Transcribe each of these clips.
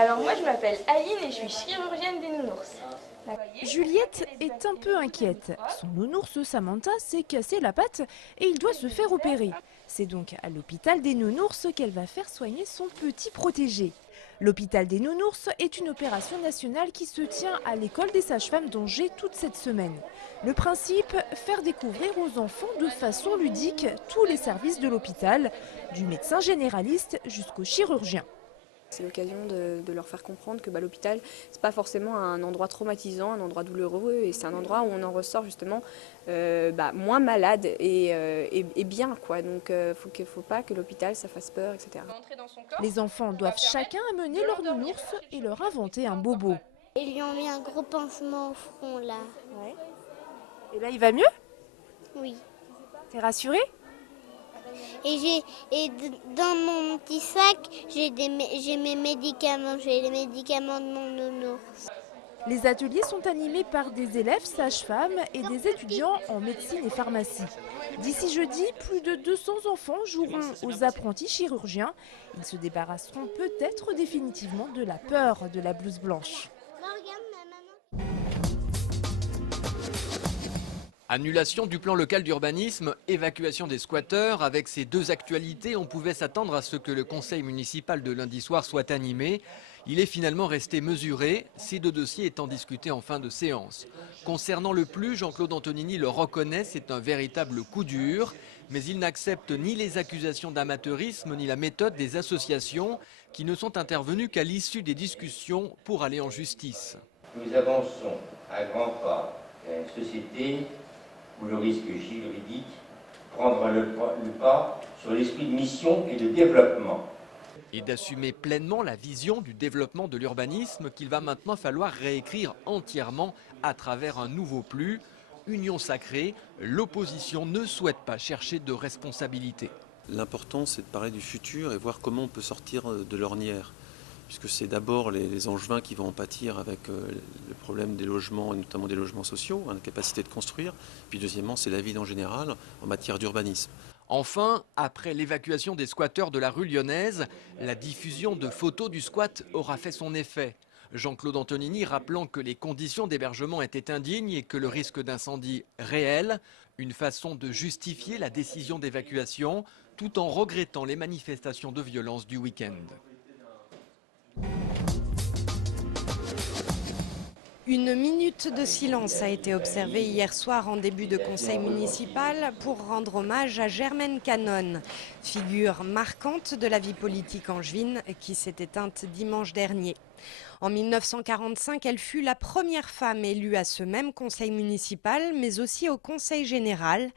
Alors moi je m'appelle Aline et je suis chirurgienne des nounours. Juliette est un peu inquiète. Son nounours Samantha s'est cassé la patte et il doit se faire opérer. C'est donc à l'hôpital des nounours qu'elle va faire soigner son petit protégé. L'hôpital des nounours est une opération nationale qui se tient à l'école des sages-femmes d'Angers toute cette semaine. Le principe, faire découvrir aux enfants de façon ludique tous les services de l'hôpital, du médecin généraliste jusqu'au chirurgien. C'est l'occasion de leur faire comprendre que l'hôpital, c'est pas forcément un endroit traumatisant, un endroit douloureux, et c'est un endroit où on en ressort justement moins malade et bien, quoi. Donc faut pas que l'hôpital ça fasse peur, etc. Les enfants doivent chacun amener leur nounours et leur inventer un bobo. Ils lui ont mis un gros pansement au front là. Ouais. Et là il va mieux? Oui. T'es rassurée? Et dans mon petit sac, j'ai mes médicaments. J'ai les médicaments de mon nounours. Les ateliers sont animés par des élèves sages-femmes et des étudiants en médecine et pharmacie. D'ici jeudi, plus de 200 enfants joueront aux apprentis chirurgiens. Ils se débarrasseront peut-être définitivement de la peur de la blouse blanche. Annulation du plan local d'urbanisme, évacuation des squatteurs. Avec ces deux actualités, on pouvait s'attendre à ce que le conseil municipal de lundi soir soit animé. Il est finalement resté mesuré, ces deux dossiers étant discutés en fin de séance. Concernant le plus, Jean-Claude Antonini le reconnaît, c'est un véritable coup dur. Mais il n'accepte ni les accusations d'amateurisme ni la méthode des associations qui ne sont intervenues qu'à l'issue des discussions pour aller en justice. Nous avançons à grands pas vers une société où le risque juridique prendra le pas sur l'esprit de mission et de développement. Et d'assumer pleinement la vision du développement de l'urbanisme qu'il va maintenant falloir réécrire entièrement à travers un nouveau PLU. Union sacrée, l'opposition ne souhaite pas chercher de responsabilité. L'important, c'est de parler du futur et voir comment on peut sortir de l'ornière. Puisque c'est d'abord les Angevins qui vont en pâtir avec le problème des logements, et notamment des logements sociaux, la capacité de construire. Puis deuxièmement, c'est la ville en général en matière d'urbanisme. Enfin, après l'évacuation des squatteurs de la rue lyonnaise, la diffusion de photos du squat aura fait son effet. Jean-Claude Antonini rappelant que les conditions d'hébergement étaient indignes et que le risque d'incendie réel, une façon de justifier la décision d'évacuation, tout en regrettant les manifestations de violence du week-end. Une minute de silence a été observée hier soir en début de conseil municipal pour rendre hommage à Germaine Canonne, figure marquante de la vie politique angevine qui s'est éteinte dimanche dernier. En 1945, elle fut la première femme élue à ce même conseil municipal, mais aussi au conseil général.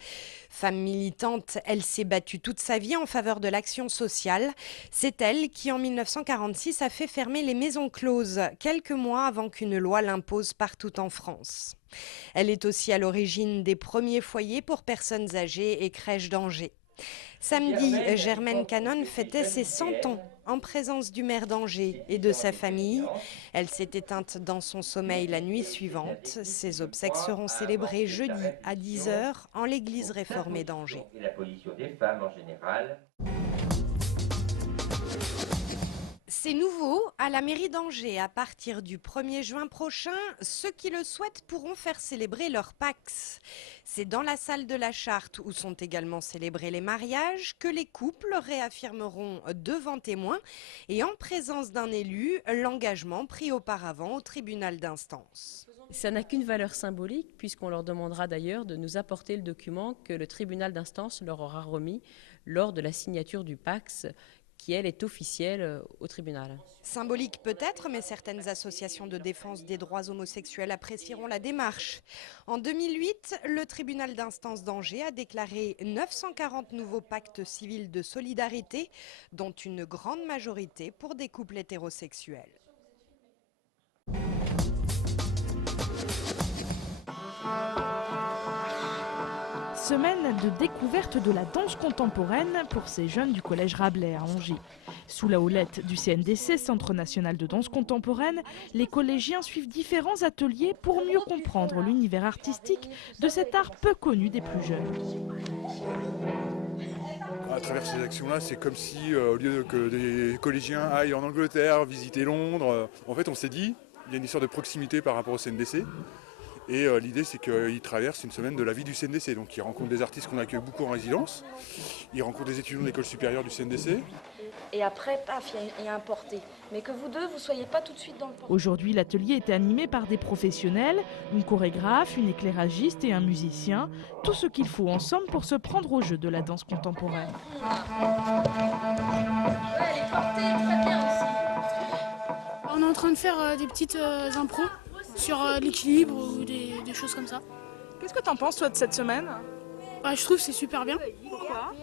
Femme militante, elle s'est battue toute sa vie en faveur de l'action sociale. C'est elle qui, en 1946, a fait fermer les maisons closes, quelques mois avant qu'une loi l'impose partout en France. Elle est aussi à l'origine des premiers foyers pour personnes âgées et crèches d'Angers. Samedi, Germaine Canonne fêtait ses 100 ans en présence du maire d'Angers et de sa famille. Elle s'est éteinte dans son sommeil la nuit suivante. Ses obsèques seront célébrées jeudi à 10 h en l'église réformée d'Angers. C'est nouveau à la mairie d'Angers. À partir du 1er juin prochain, ceux qui le souhaitent pourront faire célébrer leur Pacs. C'est dans la salle de la Charte où sont également célébrés les mariages que les couples réaffirmeront devant témoins et en présence d'un élu l'engagement pris auparavant au tribunal d'instance. Ça n'a qu'une valeur symbolique puisqu'on leur demandera d'ailleurs de nous apporter le document que le tribunal d'instance leur aura remis lors de la signature du Pacs qui, elle, est officielle au tribunal. Symbolique peut-être, mais certaines associations de défense des droits homosexuels apprécieront la démarche. En 2008, le tribunal d'instance d'Angers a déclaré 940 nouveaux pactes civils de solidarité, dont une grande majorité pour des couples hétérosexuels. Semaine de découverte de la danse contemporaine pour ces jeunes du collège Rabelais à Angers. Sous la houlette du CNDC, Centre national de danse contemporaine, les collégiens suivent différents ateliers pour mieux comprendre l'univers artistique de cet art peu connu des plus jeunes. À travers ces actions-là, c'est comme si, au lieu que des collégiens aillent en Angleterre, visiter Londres, en fait on s'est dit, il y a une histoire de proximité par rapport au CNDC. Et l'idée, c'est qu'ils traversent une semaine de la vie du CNDC. Donc ils rencontrent des artistes qu'on accueille beaucoup en résidence, ils rencontrent des étudiants de l'école supérieure du CNDC. Et après, paf, il y a un porté. Mais que vous deux, vous soyez pas tout de suite dans le porté. Aujourd'hui, l'atelier était animé par des professionnels, une chorégraphe, une éclairagiste et un musicien. Tout ce qu'il faut ensemble pour se prendre au jeu de la danse contemporaine. Ouais, elle est portée très bien aussi. On est en train de faire des petites impros sur l'équilibre ou des choses comme ça. Qu'est-ce que t'en penses, toi, de cette semaine? Je trouve que c'est super bien. Pourquoi?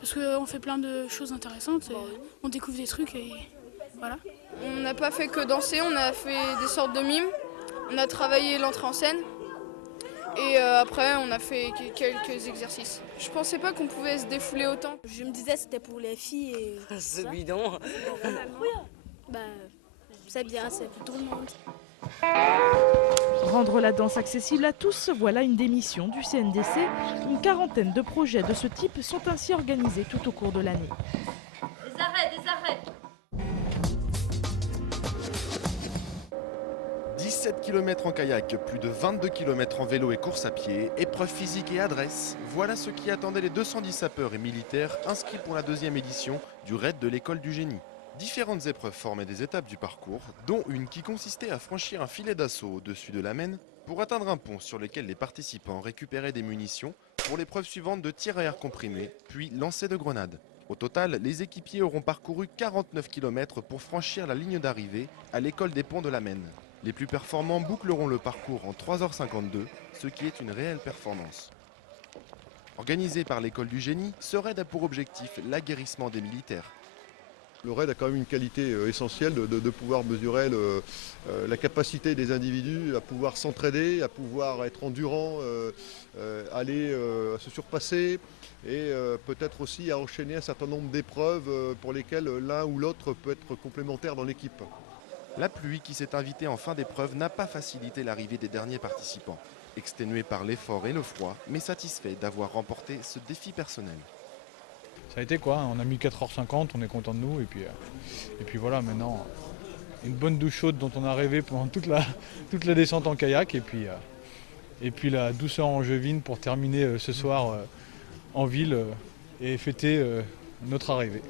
Parce qu'on fait plein de choses intéressantes, et on découvre des trucs et voilà. On n'a pas fait que danser, on a fait des sortes de mimes, on a travaillé l'entrée en scène et après on a fait quelques exercices. Je pensais pas qu'on pouvait se défouler autant. Je me disais c'était pour les filles et... C'est bidon. C'est bien, c'est pour tout le monde. Rendre la danse accessible à tous, voilà une des missions du CNDC. Une quarantaine de projets de ce type sont ainsi organisés tout au cours de l'année. Des arrêts, des arrêts. 17 km en kayak, plus de 22 km en vélo et course à pied, épreuves physiques et adresse, voilà ce qui attendait les 210 sapeurs et militaires inscrits pour la 2e édition du raid de l'école du génie. Différentes épreuves formaient des étapes du parcours, dont une qui consistait à franchir un filet d'assaut au-dessus de la Maine pour atteindre un pont sur lequel les participants récupéraient des munitions pour l'épreuve suivante de tir à air comprimé, puis lancer de grenades. Au total, les équipiers auront parcouru 49 km pour franchir la ligne d'arrivée à l'école des ponts de la Maine. Les plus performants boucleront le parcours en 3h52, ce qui est une réelle performance. Organisé par l'école du génie, ce raid a pour objectif l'aguerrissement des militaires. Le raid a quand même une qualité essentielle de pouvoir mesurer la capacité des individus à pouvoir s'entraider, à pouvoir être endurants, aller se surpasser et peut-être aussi à enchaîner un certain nombre d'épreuves pour lesquelles l'un ou l'autre peut être complémentaire dans l'équipe. La pluie qui s'est invitée en fin d'épreuve n'a pas facilité l'arrivée des derniers participants. Exténué par l'effort et le froid, mais satisfait d'avoir remporté ce défi personnel. Ça a été quoi, on a mis 4h50, on est content de nous et puis voilà, maintenant une bonne douche chaude dont on a rêvé pendant toute la descente en kayak et puis la douceur angevine pour terminer ce soir en ville et fêter notre arrivée.